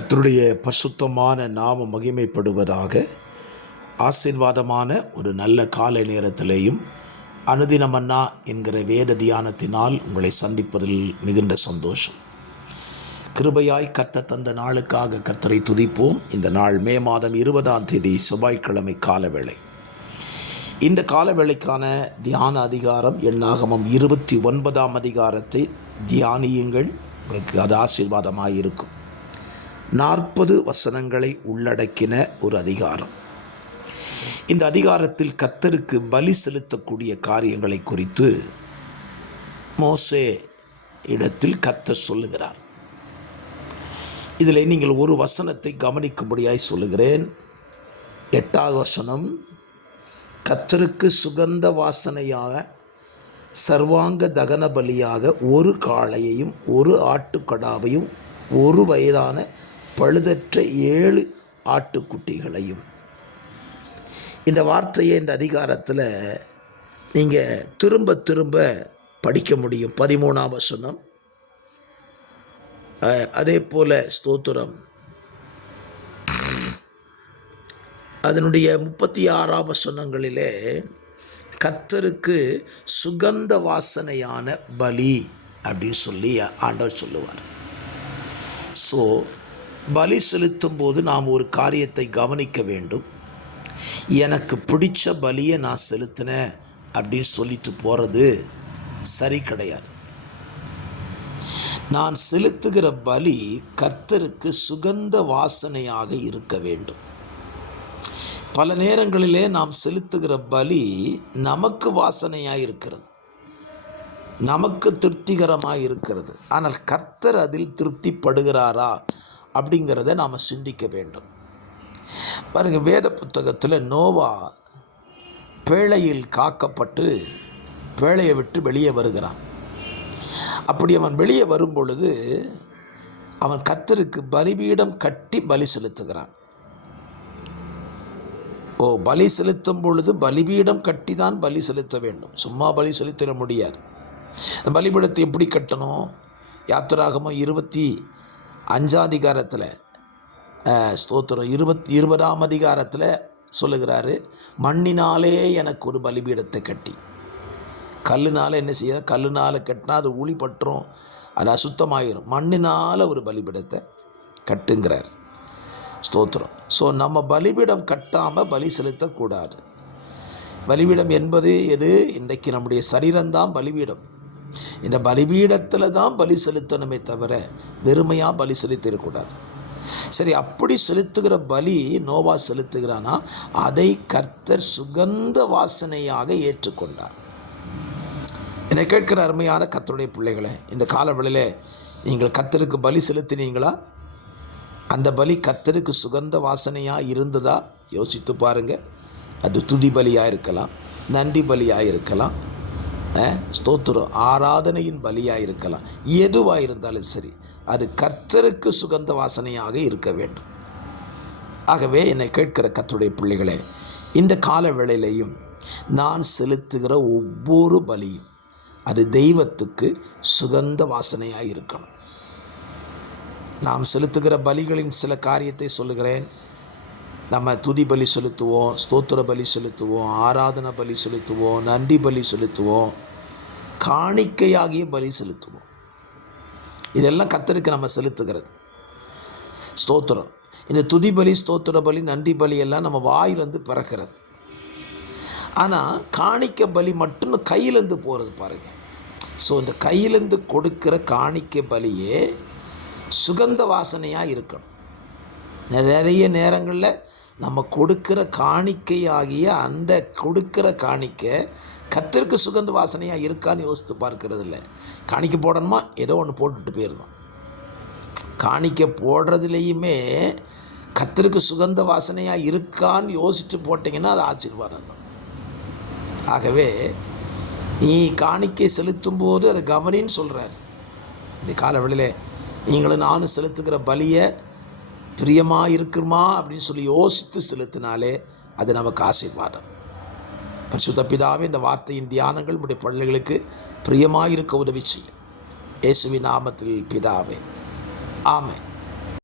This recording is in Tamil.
கர்த்தருடைய பரிசுத்தமான நாம மகிமைப்படுவதாக. ஆசீர்வாதமான ஒரு நல்ல காலை நேரத்திலேயும் அனுதினமன்னா என்கிற வேத தியானத்தினால் உங்களை சந்திப்பதில் மிகுந்த சந்தோஷம். கிருபையாய் கர்த்தர் தந்த நாளுக்காக கர்த்தரை துதிப்போம். இந்த நாள் மே மாதம் 20ஆம் தேதி செவ்வாய்க்கிழமை காலவேளை. இந்த காலவேளைக்கான தியான அதிகாரம் எண்ணாகமம் 29ஆம் அதிகாரத்தை தியானியுங்கள். உங்களுக்கு அது ஆசீர்வாதமாக இருக்கும். 40 வசனங்களை உள்ளடக்கின ஒரு அதிகாரம். இந்த அதிகாரத்தில் கர்த்தருக்கு பலி செலுத்தக்கூடிய காரியங்களை குறித்து மோசே இடத்தில் கர்த்தர் சொல்லுகிறார். இதில் நீங்கள் ஒரு வசனத்தை கவனிக்கும்படியாய் சொல்லுகிறேன். 8வது வசனம், கர்த்தருக்கு சுகந்த வாசனையாக சர்வாங்க தகன பலியாக ஒரு காளையையும் ஒரு ஆட்டுக்கடாவையும் ஒரு வயதான பழுதற்ற 7 ஆட்டுக்குட்டிகளையும். இந்த வார்த்தையை இந்த அதிகாரத்தில் நீங்கள் திரும்ப திரும்ப படிக்க முடியும். 13ஆம் வசனம், அதே போல் ஸ்தோத்திரம் அதனுடைய 36ஆம் வசனங்களிலே கர்த்தருக்கு சுகந்த வாசனையான பலி அப்படின்னு சொல்லி ஆண்டவர் சொல்லுவார். ஸோ பலி செலுத்தும் போது நாம் ஒரு காரியத்தை கவனிக்க வேண்டும். எனக்கு பிடிச்ச பலியை நான் செலுத்தினேன் அப்படின்னு சொல்லிட்டு போகிறது சரி கிடையாது. நான் செலுத்துகிற பலி கர்த்தருக்கு சுகந்த வாசனையாக இருக்க வேண்டும். பல நேரங்களிலே நாம் செலுத்துகிற பலி நமக்கு வாசனையாக இருக்கிறது, நமக்கு திருப்திகரமாக இருக்கிறது. ஆனால் கர்த்தர் அதில் திருப்திப்படுகிறாரா அப்படிங்கிறத நாம் சிந்திக்க வேண்டும். பாருங்கள், வேத புத்தகத்தில் நோவா பேழையில் காக்கப்பட்டு பேழையை விட்டு வெளியே வருகிறான். அப்படி அவன் வெளியே வரும் பொழுது அவன் கர்த்தருக்கு பலிபீடம் கட்டி பலி செலுத்துகிறான். பலி செலுத்தும் பொழுது பலிபீடம் கட்டி தான் பலி செலுத்த வேண்டும். சும்மா பலி செலுத்திட முடியாது. பலிபீடத்தை எப்படி கட்டணும்? யாத்திராகமம் 25ஆம் அதிகாரத்தில் ஸ்தோத்திரம் 20ஆம் அதிகாரத்தில் சொல்லுகிறாரு, மண்ணினாலே எனக்கு ஒரு பலிபீடத்தை கட்டி. கல்லுனால் என்ன செய்ய? கல்லுனால் கட்டினா அது ஊழி பற்றும், அது அசுத்தமாயிரும். மண்ணினால் ஒரு பலிபீடத்தை கட்டுங்கிறார். ஸ்தோத்திரம். ஸோ நம்ம பலிபீடம் கட்டாமல் பலி செலுத்தக்கூடாது. பலிபீடம் என்பது எது? இன்றைக்கு நம்முடைய சரீரம்தான் பலிபீடம். இந்த பலிபீடத்தில் தான் பலி செலுத்தணுமே தவிர வெறுமையாக பலி செலுத்திடக்கூடாது. சரி, அப்படி செலுத்துகிற பலி நோவா செலுத்துகிறானா, அதை கர்த்தர் சுகந்த வாசனையாக ஏற்றுக்கொண்டார். என்னை கேட்கிற அருமையான கர்த்தருடைய பிள்ளைகளை, இந்த காலவெளியில் நீங்கள் கர்த்தருக்கு பலி செலுத்தினீங்களா? அந்த பலி கர்த்தருக்கு சுகந்த வாசனையாக இருந்ததா? யோசித்து பாருங்கள். அது துதி பலியாக இருக்கலாம், நன்றி பலியாக இருக்கலாம், ஸ்தோத்திரம் ஆராதனையின் பலியாக இருக்கலாம். எதுவாக இருந்தாலும் சரி, அது கர்த்தருக்கு சுகந்த வாசனையாக இருக்க வேண்டும். ஆகவே என்னை கேட்கிற கர்த்தருடைய பிள்ளைகளே, இந்த கால வேளையிலையும் நான் செலுத்துகிற ஒவ்வொரு பலியும் அது தெய்வத்துக்கு சுகந்த வாசனையாக இருக்கணும். நாம் செலுத்துகிற பலிகளின் சில காரியத்தை சொல்லுகிறேன். நம்ம துதி பலி செலுத்துவோம், ஸ்தோத்திர பலி செலுத்துவோம், ஆராதனை பலி செலுத்துவோம், நன்றி பலி செலுத்துவோம், காணிக்கையாகிய பலி செலுத்துவோம். இதெல்லாம் கர்த்தருக்கு நம்ம செலுத்துகிறது. ஸ்தோத்திரம். இந்த துதி பலி, ஸ்தோத்திர பலி, நன்றி பலி எல்லாம் நம்ம வாயிலேருந்து பிறக்கிறது. ஆனால் காணிக்கை பலி மட்டும் கையிலேருந்து போகிறது பாருங்கள். ஸோ இந்த கையிலேருந்து கொடுக்கிற காணிக்கை பலியே சுகந்த வாசனையாக இருக்கணும். நிறைய நேரங்களில் நம்ம கொடுக்கிற காணிக்கையாகிய அந்த கொடுக்கிற காணிக்கை கர்த்தருக்கு சுகந்த வாசனையாக இருக்கான்னு யோசித்து பார்க்கறது இல்லை. காணிக்கை போடணுமா, ஏதோ ஒன்று போட்டுட்டு போயிருந்தோம். காணிக்கை போடுறதுலேயுமே கர்த்தருக்கு சுகந்த வாசனையாக இருக்கான்னு யோசித்து போட்டிங்கன்னா அது ஆசீர்வாதம் தான். ஆகவே நீ காணிக்கை செலுத்தும் போது அதை கவனின்னு சொல்கிறார். இந்த காலவெளியில் நீங்களும் நானும் செலுத்துகிற பலியை பிரியமாக இருக்குமா அப்படின்னு சொல்லி யோசித்து செலுத்தினாலே அது நமக்கு ஆசீர்வாதம். பரிசுத்த பிதாவே, இந்த வார்த்தையின் தியானங்கள் உடைய பிள்ளைகளுக்கு பிரியமாக இருக்க உதவி செய்யும். இயேசுவின் நாமத்தில் பிதாவே, ஆமென்.